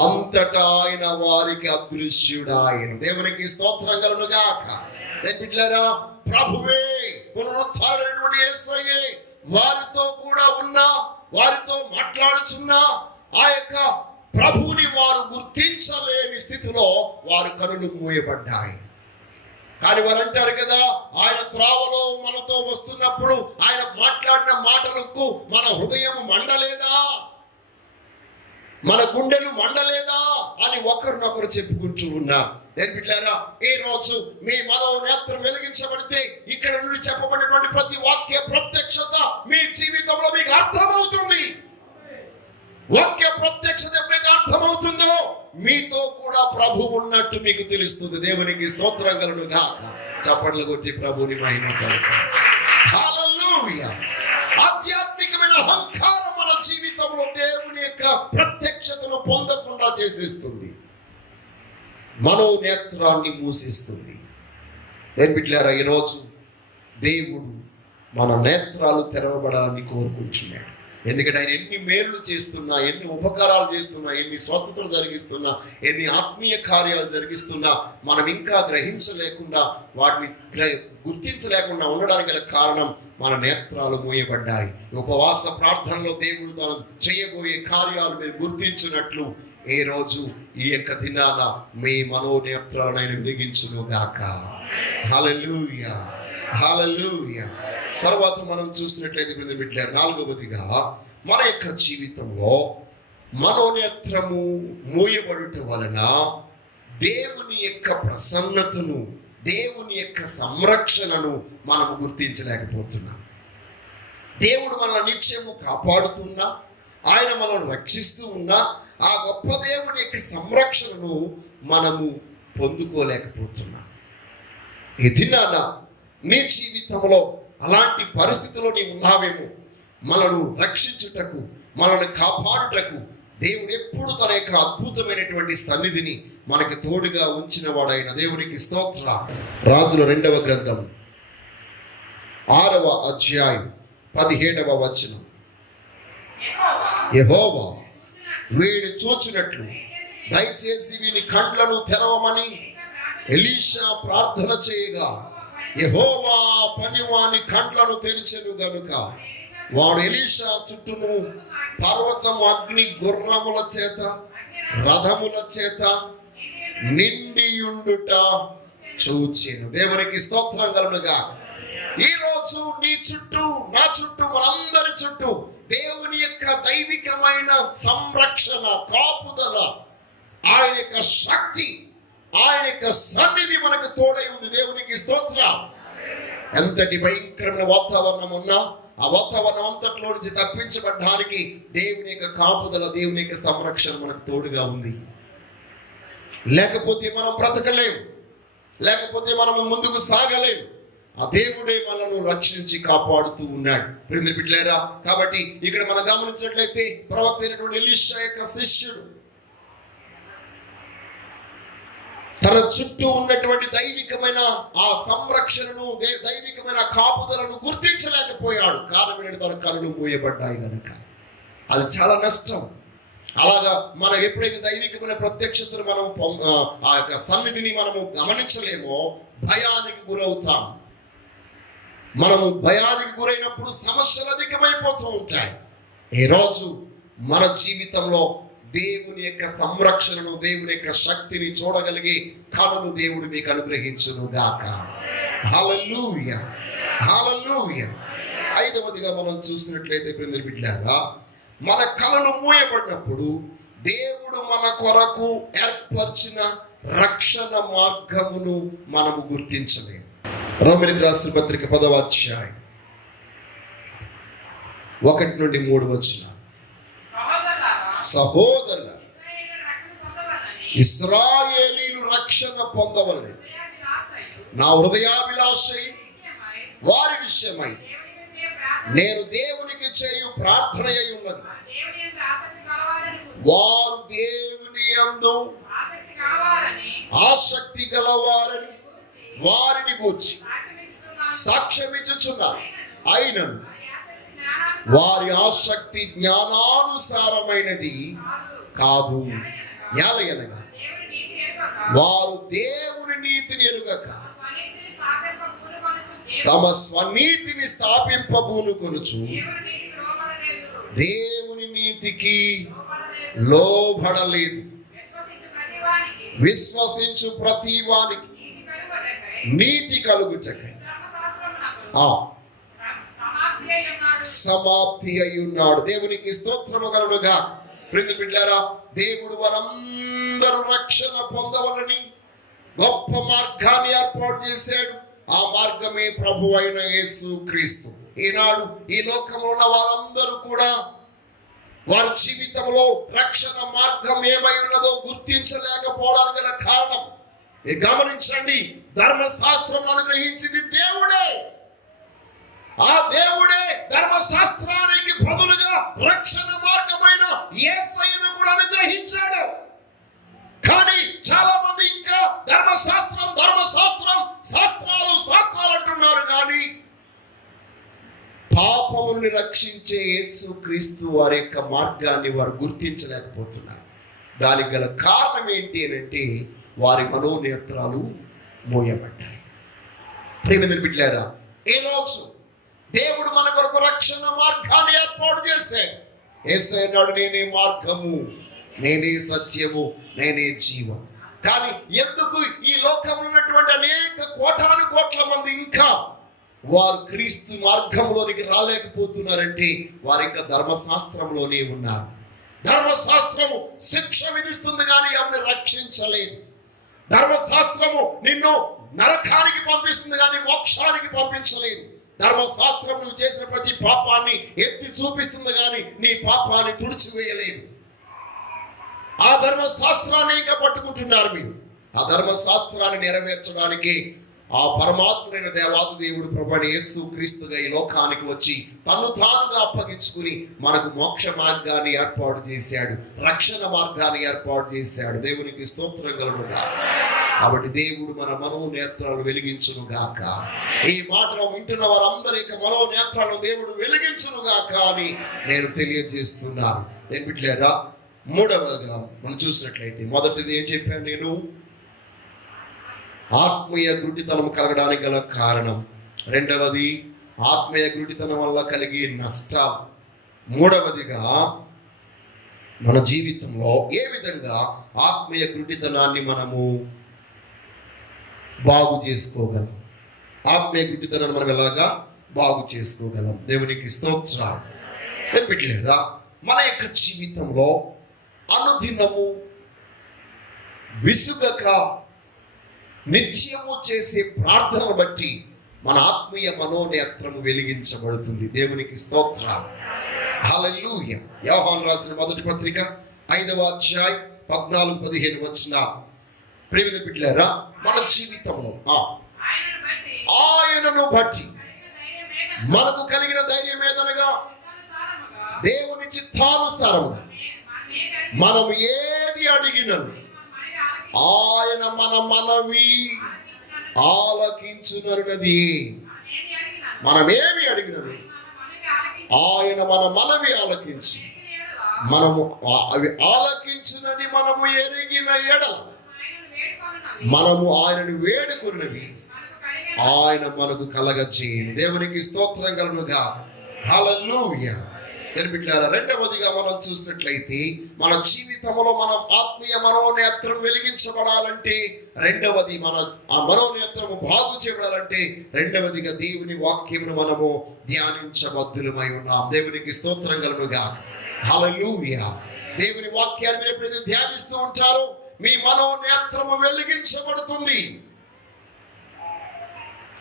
అంతటా ఆయన వారికి అదృశ్యుడాయను. దేవునికి స్తోత్రం కలుగును గాక. బిడ్డలారా, ప్రభువే పునరుత్థానమైనటువంటి యేసయ్యే వారితో కూడా ఉన్నా, వారితో మాట్లాడుచున్నా ఆ యొక్క ప్రభువుని వారు గుర్తించలేని స్థితిలో వారి కనులు మూయబడ్డాయి. కానీ వారు అంటారు కదా, ఆయన త్రావలో మనతో వస్తున్నప్పుడు ఆయన మాట్లాడిన మాటలకు మన హృదయం మండలేదా, మన గుండెలు మండలేదా అని ఒకరినొకరు చెప్పుకుంటూ ఉన్నారు. బిడ్డలారా, ఈ రోజు మీ మనోనేత్రం వెలిగించబడితే ఇక్కడ నుండి చెప్పబడినటువంటి ప్రతి వాక్య ప్రత్యక్షత మీ జీవితంలో మీకు అర్థమవుతుంది. వాక్య ప్రత్యక్షత ఎప్పుడైతే అర్థమవుతుందో మీతో కూడా ప్రభు ఉన్నట్టు మీకు తెలుస్తుంది. దేవునికి స్తోత్రం కలుగును గాక. చప్పట్లు కొట్టి ప్రభుని మహిమ కలుగును. హల్లెలూయా. ఆధ్యాత్మికమైన అహంకారం మన జీవితంలో దేవుని యొక్క ప్రత్యక్షతను పొందకుండా చేసేస్తుంది, మనోనేత్రాన్ని మూసేస్తుంది. బిడ్డలారా, ఈరోజు దేవుడు మన నేత్రాలు తెరవబడాలని కోరుకుంటున్నాడు. ఎందుకంటే ఆయన ఎన్ని మేలు చేస్తున్నా, ఎన్ని ఉపకారాలు చేస్తున్నా, ఎన్ని స్వస్థతలు జరిగిస్తున్నా, ఎన్ని ఆత్మీయ కార్యాలు జరిగిస్తున్నా మనం ఇంకా గ్రహించలేకుండా, వాటిని గుర్తించలేకుండా ఉండడానికి గల కారణం మన నేత్రాలు మూయబడ్డాయి. ఉపవాస ప్రార్థనలో దేవుడు తాను చేయబోయే కార్యాలు మీరు గుర్తించినట్లు ఈ రోజు ఈ యొక్క దినాన మీ మనోనేత్రాలను వెలిగించును గాక. హల్లెలూయా, హల్లెలూయా. తర్వాత మనం చూసినట్లయితే బిడ్డలారా, నాలుగవదిగా మన యొక్క జీవితంలో మనోనేత్రము మూయబడుట వలన దేవుని యొక్క ప్రసన్నతను, దేవుని యొక్క సంరక్షణను మనము గుర్తించలేకపోతున్నాం. దేవుడు మనల్ని నిత్యము కాపాడుతున్నా, ఆయన మనల్ని రక్షిస్తూ ఉన్నా, ఆ గొప్ప దేవుని యొక్క సంరక్షణను మనము పొందుకోలేకపోతున్నాం. ఈ దినాన నీ జీవితంలో అలాంటి పరిస్థితుల్లో నీవు ఉన్నావేమో. మనను రక్షించుటకు, మనల్ని కాపాడుటకు దేవుడు ఎప్పుడు తన యొక్క అద్భుతమైనటువంటి సన్నిధిని మనకి తోడుగా ఉంచిన వాడైన దేవునికి స్తోత్ర. రాజుల 2వ గ్రంథం 6వ అధ్యాయం 17వ వచనం. యెహోవా వీడు చూచినట్లు దయచేసి వీని కండ్లను తెరవమని ఎలీషా ప్రార్థన చేయగా యెహోవా పనివాని కండ్లను తెరిచెను గనుక వాడు ఎలీషా చుట్టూను పర్వతము అగ్ని గుర్రముల చేత రథముల చేత నిండియుండుట చూచెను. దేవునికి స్తోత్రం కలుగునుగా. ఈ రోజు నీ చుట్టూ, నా చుట్టూ, మనందరి చుట్టూ దేవుని యొక్క దైవికమైన సంరక్షణ, కాపుదల, ఆయన యొక్క శక్తి, ఆయన యొక్క సన్నిధి మనకు తోడై ఉంది. దేవునికి స్తోత్రం. ఎంతటి భయంకరమైన వాతావరణం ఉన్నా ఆ వాతావరణం అంతట్లో నుంచి తప్పించబడడానికి దేవుని యొక్క కాపుదల, దేవుని యొక్క సంరక్షణ మనకు తోడుగా ఉంది. లేకపోతే మనం బ్రతకలేం, లేకపోతే మనం ముందుకు సాగలేం. ఆ దేవుడే మనల్ని రక్షించి కాపాడుతూ ఉన్నాడు. ప్రియమైన బిడ్డలారా, కాబట్టి ఇక్కడ మనం గమనించినట్లయితే ప్రవక్త అయినటువంటి ఎలీషా యొక్క శిష్యుడు తన చుట్టూ ఉన్నటువంటి దైవికమైన ఆ సంరక్షణను, దైవికమైన కాపుదలను గుర్తించలేకపోయాడు. కారణం ఏంటంటే తన కళ్ళు మూయబడ్డాయి కనుక. అది చాలా నష్టం. అలాగా మనం ఎప్పుడైతే దైవికమైన ప్రత్యక్షతను మనం ఆ యొక్క సన్నిధిని మనము గమనించలేమో భయానికి గురవుతాం. మనము భయానికి గురైనప్పుడు సమస్యలు అధికమైపోతూ ఉంటాయి. ఈరోజు మన జీవితంలో దేవుని యొక్క సంరక్షణను, దేవుని యొక్క శక్తిని చూడగలిగే కళను దేవుడు మీకు అనుగ్రహించును గాక. హల్లెలూయా, హల్లెలూయా. ఐదవదిగా మనం చూసినట్లయితే ప్రియమైన బిడ్డలారా, మన కళలు మూయబడినప్పుడు దేవుడు మన కొరకు ఏర్పరిచిన రక్షణ మార్గమును మనము గుర్తించలేము. రోమీయులకు రాసిన పత్రిక 10వ అధ్యాయం 1 నుండి 3 వచనాలు. సహోదరులారా, ఇశ్రాయేలీయులు రక్షణ పొందవలెను నా హృదయాభిలాషై వారి విషయమై నేను దేవునికి చేయు ప్రార్థన అయి ఉన్నది. వారు దేవుని యందు ఆసక్తి గలవారని వారిని గూర్చి సాక్ష్యమిచ్చుచున్నారు. అయినను వారి ఆసక్తి జ్ఞానానుసారమైనది కాదు. ఎలయనగా వారు దేవుని నీతిని ఎరుగక తమ స్వనీతిని స్థాపింపబూనుకొనుచు దేవుని నీతికి లోబడలేదు. విశ్వసించు ప్రతి వానికి నీతి కలుగుటకై సమాప్తి అయి ఉన్నాడు. దేవునికి స్తోత్రము కలుగునుగా. ప్రియమైన బిడ్డలారా, దేవుడు వారందరూ రక్షణ పొందవలని గొప్ప మార్గాన్ని ఏర్పాటు చేశాడు. ఆ మార్గమే ప్రభు అయిన యేసు క్రీస్తు. ఈనాడు ఈ లోకంలో ఉన్న వారందరూ కూడా వారి జీవితంలో రక్షణ మార్గం ఏమై ఉన్నదో గుర్తించలేకపోవడానికి గల కారణం గమనించండి. ధర్మశాస్త్రం అనుగ్రహించింది దేవుడే. ఆ దేవుడే ధర్మశాస్త్రానికి బదులుగా రక్షణ మార్గమైన యేసయ్యను కూడా అనుగ్రహించాడు. కానీ చాలా మంది ఇంకా ధర్మశాస్త్రం ధర్మశాస్త్రం శాస్త్రాలు అంటున్నారు. కానీ పాపముని రక్షించే యేసు క్రీస్తు వారి యొక్క మార్గాన్ని వారు గుర్తించలేకపోతున్నారు. దానికి గల కారణం ఏంటి అంటే వారి మనోనేత్రాలు మూయబడ్డాయి. ప్రియమైన బిడ్డలారా, ఈ రోజు దేవుడు మన కొరకు రక్షణ మార్గాన్ని ఏర్పాటు చేశాడు. యేసయ్య అన్నాడు, నేనే మార్గము, నేనే సత్యము, నేనే జీవం. కానీ ఎందుకు ఈ లోకంలో ఉన్నటువంటి అనేక కోటాను కోట్ల మంది ఇంకా వారు క్రీస్తు మార్గంలోనికి రాలేకపోతున్నారంటే వారు ఇంకా ధర్మశాస్త్రంలోనే ఉన్నారు. ధర్మశాస్త్రము శిక్ష విధిస్తుంది కానీ ఎవరిని రక్షించలేదు. ధర్మశాస్త్రము నిన్ను నరకానికి పంపిస్తుంది కానీ మోక్షానికి పంపించలేదు. ధర్మశాస్త్రం నువ్వు చేసిన ప్రతి పాపాన్ని ఎత్తి చూపిస్తుంది కానీ నీ పాపాన్ని తుడిచివేయలేదు. ఆ ధర్మశాస్త్రాన్ని ఇంకా పట్టుకుంటున్నారు మీరు. ఆ ధర్మశాస్త్రాన్ని నెరవేర్చడానికి ఆ పరమాత్ముడైన దేవాది దేవుడు ప్రభువైన యేసు క్రీస్తుగా ఈ లోకానికి వచ్చి తను తానుగా అప్పగించుకుని మనకు మోక్ష మార్గాన్ని ఏర్పాటు చేశాడు, రక్షణ మార్గాన్ని ఏర్పాటు చేశాడు. దేవునికి స్తోత్రం కలుగునుగా. కాబట్టి దేవుడు మన మనోనేత్రాలను వెలిగించును గాక. ఈ మాటను వింటున్న వారందరి యొక్క మనోనేత్రాలను దేవుడు వెలిగించును గాక అని నేను తెలియజేస్తున్నాను. ఏం బిడ్డలారా, మూడవదిగా మనం చూసినట్లయితే మొదటిది ఏం చెప్పాను నేను? ఆత్మీయ గుడ్డితనం కలగడానికి గల కారణం. రెండవది ఆత్మీయ గుడ్డితనం వల్ల కలిగే నష్టాలు. మూడవదిగా మన జీవితంలో ఏ విధంగా ఆత్మీయ గుడ్డితనాన్ని మనము బాగు చేసుకోగలం, ఆత్మీయ గుడ్డితనాన్ని మనం ఎలాగా బాగు చేసుకోగలం. దేవునికి స్తోత్రాలు. పెట్టలేదా? మన యొక్క జీవితంలో అనుదినము విసుగక నిత్యము చేసే ప్రార్థనను బట్టి మన ఆత్మీయ మనోనేత్రము వెలిగించబడుతుంది. దేవునికి స్తోత్రం. హల్లెలూయా. యోహాను రాసిన మొదటి పత్రిక 5వ అధ్యాయం 14-15 వచనాలు. ప్రియమైన బిడ్డలారా, మన జీవితంలో ఆయనను బట్టి మనకు కలిగిన ధైర్యం ఏదనగా దేవుని చిత్తానుసారముగా మనం ఏది అడిగినను ఆయన మన మనవి ఆలకించునరునది. మనమేమి అడిగినను ఆయన మన మనవి ఆలకించి మనము అవి ఆలకించునని మనము ఎరిగిన ఎడల మనము ఆయనను వేడుకున్నవి ఆయన మనకు కలగచేయును. దేవునికి స్తోత్రం కలుగునుగా. హల్లెలూయా. బిడ్డలారా, రెండవదిగా మనం చూసినట్లయితే మన జీవితంలో మన ఆత్మీయ మనోనేత్రం వెలిగించబడాలంటే రెండవది, మన ఆ మనోనేత్రము బాగు చేయబడాలంటే రెండవదిగా దేవుని వాక్యమును మనము ధ్యానించబద్దులమై ఉన్నాం. దేవునికి స్తోత్రం కలుగును గాక. హల్లెలూయా. దేవుని వాక్యాన్ని మీరు ఎప్పుడైతే ధ్యానిస్తూ ఉంటారో మీ మనోనేత్రము వెలిగించబడుతుంది.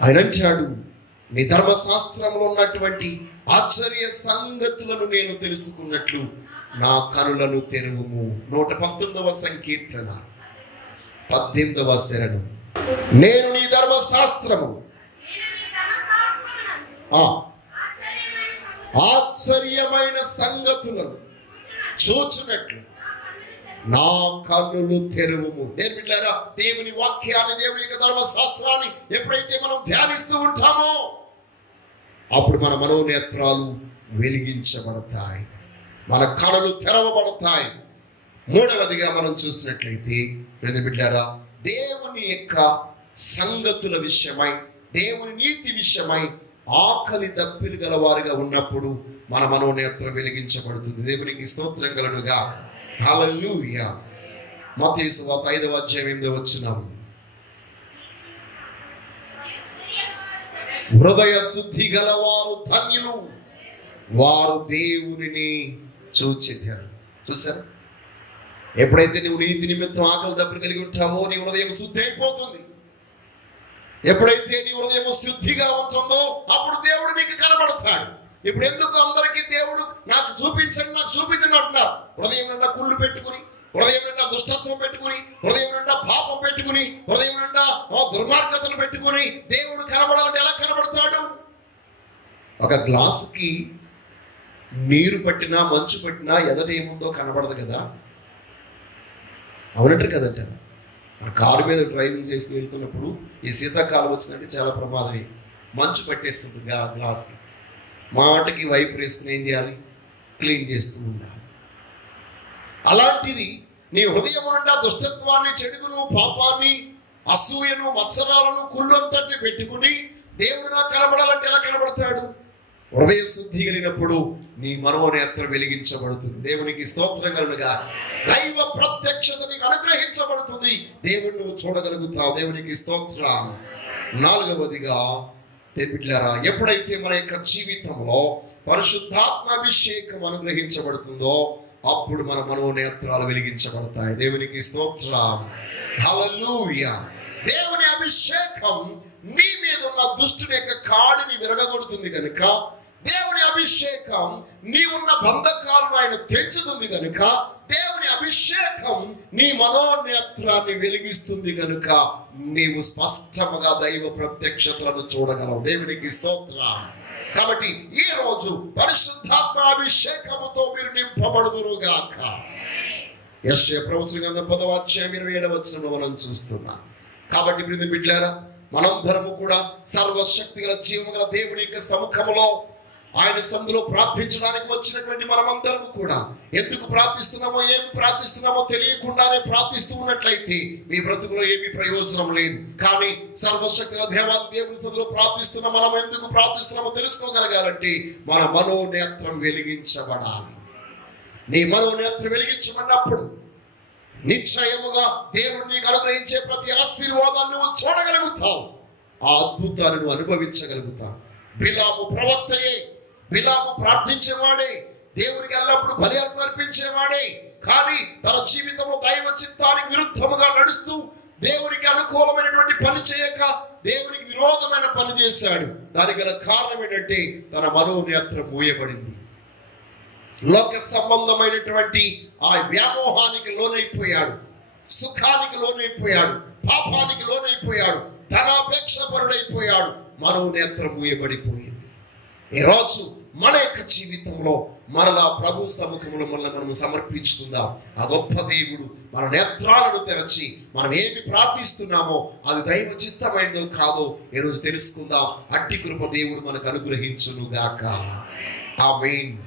ఆయన అంటాడు, నీ ధర్మశాస్త్రంలో ఉన్నటువంటి ఆశ్చర్య సంగతులను నేను తెలుసుకున్నట్లు నా కనులను తెరువుము. 119వ సంకీర్తన 18వ శరణం. నేను నీ ధర్మశాస్త్రము ఆశ్చర్యమైన సంగతులను చూచినట్లు నా కన్నులు తెరువుము. బిడ్డలారా, దేవుని వాక్యాన్ని, దేవుని యొక్క ధర్మశాస్త్రాన్ని ఎప్పుడైతే మనం ధ్యానిస్తూ ఉంటామో అప్పుడు మన మనోనేత్రాలు వెలిగించబడతాయి, మన కనులు తెరవబడతాయి. మూడవదిగా మనం చూసినట్లయితే బిడ్డలారా, దేవుని యొక్క సంగతుల విషయమై, దేవుని నీతి విషయమై ఆకలి దప్పిలు గల వారిగా ఉన్నప్పుడు మన మనోనేత్రం వెలిగించబడుతుంది. దేవునికి స్తోత్రం కలుగునుగా. హల్లెలూయా. మత్తయి సువార్త 5వ అధ్యాయం 8వ వచనం. హృదయ శుద్ధి గలవారు ధన్యులు, వారు దేవునిని చూచెదరు. చూసారు, ఎప్పుడైతే నువ్వు నీతి నిమిత్తం ఆకలి దప్పులు కలిగి ఉంటావో నీ హృదయం శుద్ధి అయిపోతుంది. ఎప్పుడైతే నీ హృదయం శుద్ధిగా ఉంటుందో అప్పుడు దేవుడు నీకు కనబడతాడు. ఇప్పుడు ఎందుకు అందరికీ దేవుడు నాకు చూపించండి అంటున్నారు? హృదయం నిండా కుళ్ళు పెట్టుకుని, హృదయం నిండా దుష్టత్వం పెట్టుకుని, హృదయం నిండా పాపం పెట్టుకుని, హృదయం నిండా దుర్మార్గతలు పెట్టుకుని దేవుడు కనబడాలంటే ఎలా కనబడతాడు? ఒక గ్లాసుకి నీరు పట్టినా మంచు పట్టినా ఎదట ఏముందో కనబడదు కదా. అవునంటారు కదంటారు. మన కారు మీద డ్రైవింగ్ చేస్తూ వెళ్తున్నప్పుడు ఈ శీతాకాలం వచ్చిందంటే చాలా ప్రమాదమే. మంచు పట్టేస్తుంది గ్లాస్కి. మాటకి వైపు వేసుకుని ఏం చేయాలి? క్లీన్ చేస్తూ ఉండాలి. అలాంటిది నీ హృదయం నుండి దుష్టత్వాన్ని, చెడుగును, పాపాన్ని, అసూయను, మత్సరాలను, కుళ్ళంతటిని పెట్టుకుని దేవుడు నాకు కనబడాలంటే ఎలా కనబడతాడు? హృదయ శుద్ధి కలిగినప్పుడు నీ మనోనేత్రం వెలిగించబడుతుంది. దేవునికి స్తోత్రం కలుగునుగా. దైవ ప్రత్యక్షత నీకు అనుగ్రహించబడుతుంది. దేవుడు నువ్వు చూడగలుగుతావు. దేవునికి స్తోత్రం. నాలుగవదిగా బిడ్డలారా, ఎప్పుడైతే మన యొక్క జీవితంలో పరిశుద్ధాత్మ అభిషేకం అనుగ్రహించబడుతుందో అప్పుడు మన మనోనేత్రాలు వెలిగించబడతాయి. దేవునికి స్తోత్రం. హల్లెలూయా. దేవుని అభిషేకం నీ మీద ఉన్న దుష్టుని యొక్క కాడిని విరగగొడుతుంది కనుక, దేవుని అభిషేకం నీ ఉన్న బంధకాలను ఆయన తెంచుతుంది కనుక, దేవుని అభిషేకం నీ మనోనేత్రాన్ని వెలిగిస్తుంది కనుక నీవు స్పష్టముగా దైవ ప్రత్యక్షతలను చూడగలవు. దేవునికి స్తోత్రం. కాబట్టి ఈ రోజు పరిశుద్ధాత్మ అభిషేకముతో మీరు నింపబడుదురుగాక. యెషయా ప్రవచన గ్రంథం 10వ అధ్యాయం 27వ వచనంలో మనం చూస్తున్నాం. కాబట్టి బిడ్డలారా, మనందరము కూడా సర్వశక్తి గల జీవము గల దేవుని యొక్క సముఖములో ఆయన సందులో ప్రార్థించడానికి వచ్చినటువంటి మనమందరము కూడా ఎందుకు ప్రార్థిస్తున్నామో, ఏమి ప్రార్థిస్తున్నామో తెలియకుండానే ప్రార్థిస్తూ ఉన్నట్లయితే మీ బ్రతుకులో ఏమీ ప్రయోజనం లేదు. కానీ సర్వశక్తి గల దేవాది దేవుని సందులో ప్రార్థిస్తున్న మనం ఎందుకు ప్రార్థిస్తున్నామో తెలుసుకోగలగాలంటే మన మనోనేత్రం వెలిగించబడాలి. నీ మనోనేత్రం వెలిగించబడినప్పుడు నిశ్చయముగా దేవుడు నీకు అనుగ్రహించే ప్రతి ఆశీర్వాదాన్ని నువ్వు చూడగలుగుతావు. ఆ అద్భుతాలను అనుభవించగలుగుతావు. బిలాము ప్రవక్తయే, బిలాము ప్రార్థించేవాడే, దేవునికి ఎల్లప్పుడు బలి అర్పించేవాడే. కానీ తన జీవితంలో దైవ చిత్తానికి విరుద్ధముగా నడుస్తూ దేవునికి అనుకూలమైనటువంటి పని చేయక దేవునికి విరోధమైన పని చేశాడు. దానికి గల కారణం ఏంటంటే తన మనోనేత్రం మూయబడింది. లోక సంబంధమైనటువంటి ఆ వ్యామోహానికి లోనైపోయాడు, సుఖానికి లోనైపోయాడు, పాపానికి లోనైపోయాడు, ధనాపేక్ష పరుడైపోయాడు. మనోనేత్రం మూయబడిపోయింది. ఈరోజు మన యొక్క జీవితంలో మరలా ప్రభు సముఖంలో మనం సమర్పించుకుందాం. ఆ గొప్ప దేవుడు మన నేత్రాలను తెరచి మనం ఏమి ప్రార్థిస్తున్నామో అది దైవ చిత్తమైందో కాదో ఈరోజు తెలుసుకుందాం. అట్టి కృప దేవుడు మనకు అనుగ్రహించును గాక. ఆమేన్.